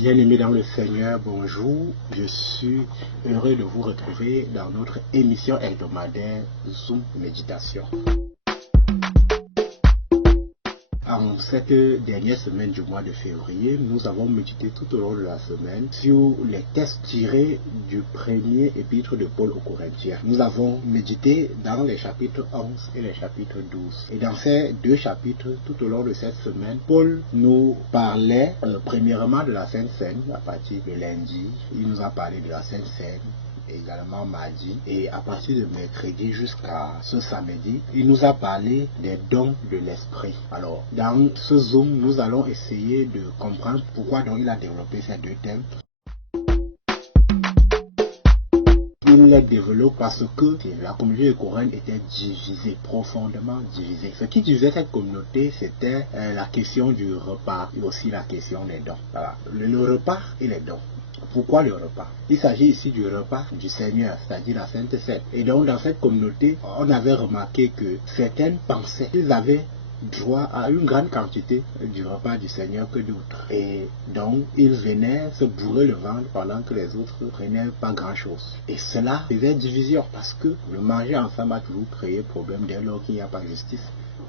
Bien-aimés dans le Seigneur, bonjour. Je suis heureux de vous retrouver dans notre émission hebdomadaire Zoom Méditation. En cette dernière semaine du mois de février, nous avons médité tout au long de la semaine sur les textes tirés du premier épître de Paul aux Corinthiens. Nous avons médité dans les chapitres 11 et les chapitres 12. Et dans ces deux chapitres, tout au long de cette semaine, Paul nous parlait premièrement de la Sainte Seine à partir de lundi. Il nous a parlé de la Sainte Seine également mardi, et à partir de mercredi jusqu'à ce samedi, il nous a parlé des dons de l'esprit. Alors, dans ce Zoom, nous allons essayer de comprendre pourquoi donc il a développé ces deux thèmes. Il les développe parce que la communauté de Corinthe était divisée, profondément divisée. Ce qui divisait cette communauté, c'était la question du repas et aussi la question des dons. Voilà. Le repas et les dons. Pourquoi le repas? Il s'agit ici du repas du Seigneur, c'est-à-dire la Sainte Seine. Et donc dans cette communauté, on avait remarqué que certaines pensaient qu'ils avaient droit à une grande quantité du repas du Seigneur que d'autres. Et donc, ils venaient se bourrer le ventre pendant que les autres ne prenaient pas grand-chose. Et cela faisait division parce que le manger ensemble a toujours créé problème dès lors qu'il n'y a pas de justice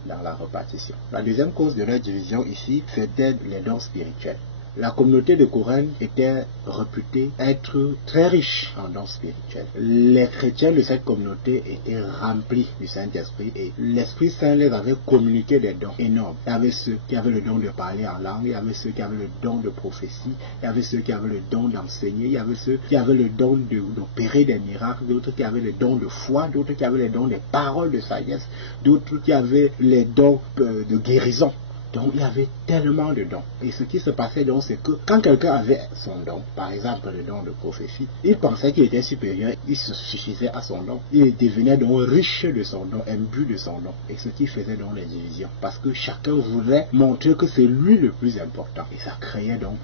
dans la répartition. La deuxième cause de leur division ici, c'était les dons spirituels. La communauté de Corinthe était réputée être très riche en dons spirituels. Les chrétiens de cette communauté étaient remplis du Saint-Esprit et l'Esprit Saint les avait communiqué des dons énormes. Il y avait ceux qui avaient le don de parler en langue, il y avait ceux qui avaient le don de prophétie, il y avait ceux qui avaient le don d'enseigner, il y avait ceux qui avaient le don d'opérer des miracles, d'autres qui avaient le don de foi, d'autres qui avaient le don des paroles de sagesse, d'autres qui avaient les dons de guérison. Donc il y avait tellement de dons. Et ce qui se passait donc, c'est que quand quelqu'un avait son don, par exemple le don de prophétie, il pensait qu'il était supérieur, il se suffisait à son don. Il devenait donc riche de son don, imbu de son don. Et ce qui faisait donc les divisions. Parce que chacun voulait montrer que c'est lui le plus important. Et ça créait donc...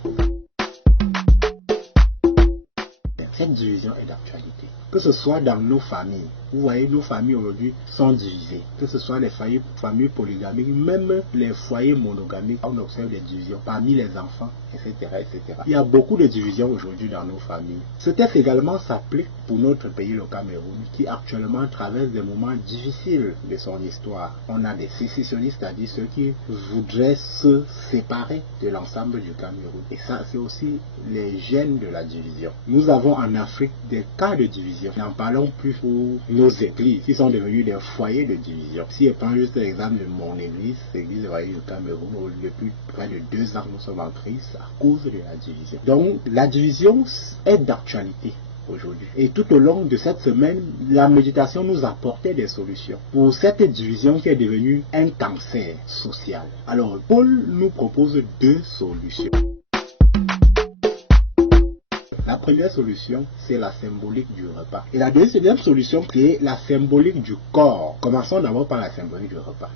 Cette division est d'actualité. Que ce soit dans nos familles, vous voyez, nos familles aujourd'hui sont divisées. Que ce soit les familles polygamiques, même les foyers monogamiques, on observe des divisions parmi les enfants, etc., etc. Il y a beaucoup de divisions aujourd'hui dans nos familles. Ce texte également s'applique pour notre pays, le Cameroun, qui actuellement traverse des moments difficiles de son histoire. On a des sécessionnistes, c'est-à-dire ceux qui voudraient se séparer de l'ensemble du Cameroun. Et ça, c'est aussi les gènes de la division. Nous avons en Afrique des cas de division. N'en parlons plus pour nos églises qui sont devenues des foyers de division. Si je prends juste l'exemple de mon église, l'église de Royaume du Cameroun, depuis près de 2 ans, nous sommes en crise à cause de la division. Donc, la division est d'actualité aujourd'hui. Et tout au long de cette semaine, la méditation nous apportait des solutions pour cette division qui est devenue un cancer social. Alors, Paul nous propose 2 solutions. La première solution, c'est la symbolique du repas. Et la deuxième solution, c'est la symbolique du corps. Commençons d'abord par la symbolique du repas.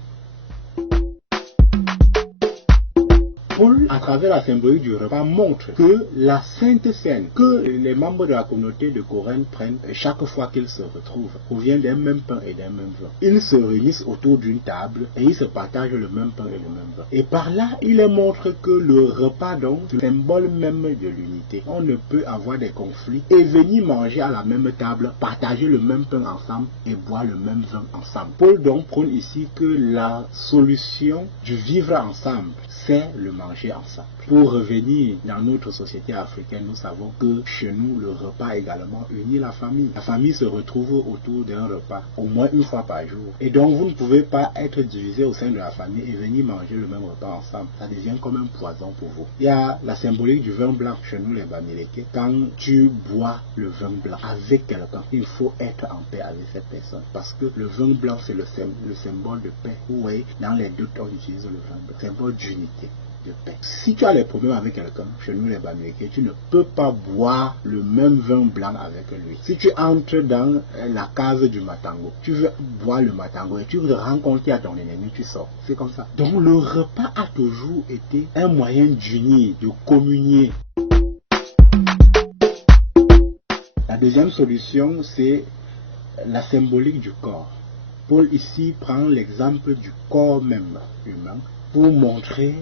Paul, à travers la symbolique du repas, montre que la Sainte Seine, que les membres de la communauté de Corinthe prennent chaque fois qu'ils se retrouvent, provient d'un même pain et d'un même vin. Ils se réunissent autour d'une table et ils se partagent le même pain et le même vin. Et par là, il leur montre que le repas, donc, c'est le symbole même de l'unité. On ne peut avoir des conflits et venir manger à la même table, partager le même pain ensemble et boire le même vin ensemble. Paul donc prône ici que la solution du vivre ensemble, c'est le manger ensemble. Pour revenir dans notre société africaine, nous savons que chez nous, le repas également unit la famille. La famille se retrouve autour d'un repas, au moins une fois par jour. Et donc, vous ne pouvez pas être divisé au sein de la famille et venir manger le même repas ensemble. Ça devient comme un poison pour vous. Il y a la symbolique du vin blanc chez nous, les Bamileke. Quand tu bois le vin blanc avec quelqu'un, il faut être en paix avec cette personne. Parce que le vin blanc, c'est le symbole de paix. Vous voyez, dans les deux temps, on utilise le vin blanc. Symbole d'unité, de paix. Si tu as des problèmes avec quelqu'un, chez nous les Bamileke, tu ne peux pas boire le même vin blanc avec lui. Si tu entres dans la case du matango, tu veux boire le matango et tu veux rencontrer à ton ennemi, tu sors. C'est comme ça. Donc le repas a toujours été un moyen d'unir, de communier. La deuxième solution, c'est la symbolique du corps. Paul ici prend l'exemple du corps même humain pour montrer,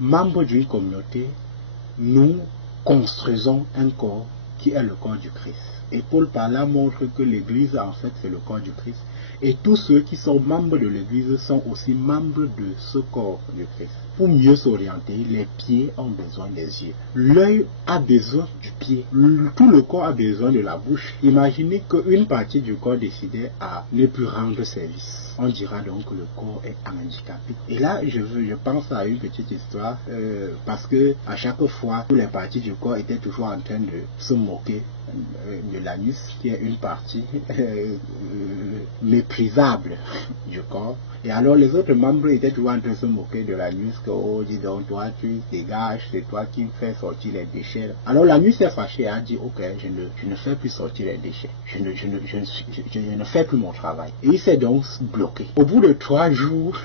membres d'une communauté, nous construisons un corps qui est le corps du Christ. Et Paul par là montre que l'Église, en fait, c'est le corps du Christ. Et tous ceux qui sont membres de l'Église sont aussi membres de ce corps du Christ. Pour mieux s'orienter, les pieds ont besoin des yeux. L'œil a besoin du pied. Tout le corps a besoin de la bouche. Imaginez qu'une partie du corps décidait à ne plus rendre service. On dira donc que le corps est handicapé. Et là, je pense à une petite histoire, parce que à chaque fois, toutes les parties du corps étaient toujours en train de se moquer de l'anus, qui est une partie méprisable du corps. Et alors les autres membres étaient toujours en train de se moquer de l'anus, que oh dis donc toi tu dégages, c'est toi qui me fais sortir les déchets. Alors l'anus s'est fâché et a dit ok, je ne fais plus sortir les déchets, je ne fais plus mon travail. Et il s'est donc bloqué. Au bout de 3 jours,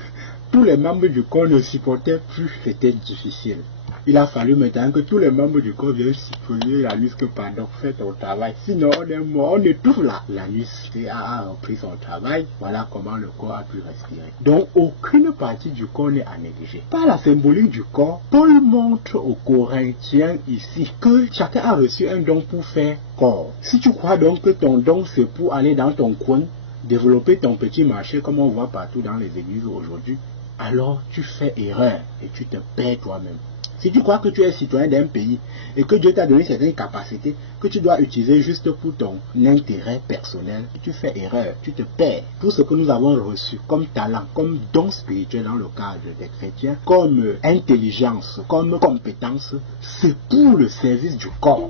tous les membres du corps ne supportaient plus, c'était difficile. Il a fallu maintenant que tous les membres du corps viennent supposer l'anus que pardon, fais ton travail. Sinon on est mort, on est tous là. L'anus a repris son travail. Voilà comment le corps a pu respirer. Donc aucune partie du corps n'est à négliger. Par la symbolique du corps, Paul montre aux Corinthiens ici que chacun a reçu un don pour faire corps. Si tu crois donc que ton don c'est pour aller dans ton coin, développer ton petit marché comme on voit partout dans les églises aujourd'hui, alors tu fais erreur et tu te perds toi-même. Si tu crois que tu es citoyen d'un pays et que Dieu t'a donné certaines capacités que tu dois utiliser juste pour ton intérêt personnel, tu fais erreur, tu te perds. Tout ce que nous avons reçu comme talent, comme don spirituel dans le cadre des chrétiens, comme intelligence, comme compétence, c'est pour le service du corps.